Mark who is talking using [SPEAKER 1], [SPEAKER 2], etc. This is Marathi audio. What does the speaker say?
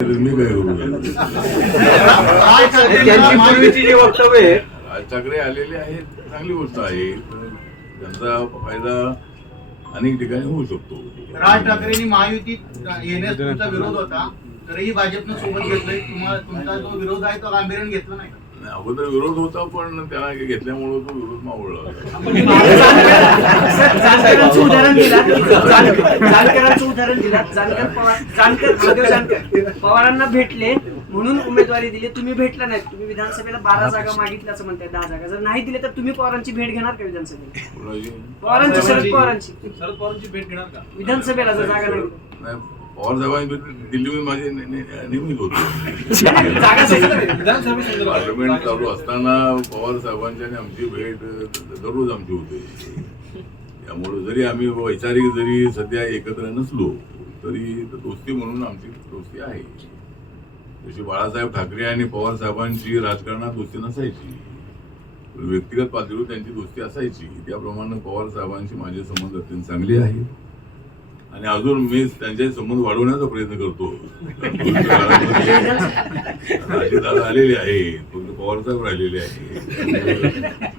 [SPEAKER 1] मी काय करू
[SPEAKER 2] त्यांची पूर्वीची जी वक्तव्य
[SPEAKER 1] राज ठाकरे आलेले आहेत, चांगली गोष्ट आहे. त्यांचा फायदा अनेक ठिकाणी होऊ शकतो.
[SPEAKER 3] राज ठाकरेंनी महायुतीत येण्यास तुमचा विरोध होता, तरीही भाजपनं सोबत घेतलंय. तुमचा जो विरोध आहे तो गांभीर्याने घेतला नाही.
[SPEAKER 1] अगोदर विरोध होता, पण त्याला घेतल्यामुळे तो विरोध मावळला.
[SPEAKER 4] जानकरांचं उदाहरण दिलं. जानकर पवारांना भेटले म्हणून उमेदवारी दिली, तुम्ही भेटला नाही. तुम्ही विधानसभेला 12 जागा मागितल्याचं म्हणताय, 10 जागा जर नाही दिले तर तुम्ही पवारांची भेट घेणार का विधानसभेला? पवारांची शरद पवारांची भेट घेणार का विधानसभेला जर जागा नाही?
[SPEAKER 1] पवार साहेबांनी दिल्लीमध्ये माझे नेहमीच होते. पार्लमेंट चालू असताना पवार साहेबांची आणि आमची भेट दररोज आमची होते. त्यामुळे जरी आम्ही वैचारिक जरी सध्या एकत्र नसलो तरी दोस्ती म्हणून आमची दोस्ती आहे. जशी बाळासाहेब ठाकरे आणि पवार साहेबांची राजकारणात दोस्ती नसायची, व्यक्तिगत पातळीवर त्यांची दोस्ती असायची. त्याप्रमाणे पवार साहेबांशी माझे संबंध अत्यंत चांगले आहेत आणि अजून मी त्यांचे संबंध वाढवण्याचा प्रयत्न करतो. दादा आलेले आहेत, पवार साहेब राहिलेले आहेत.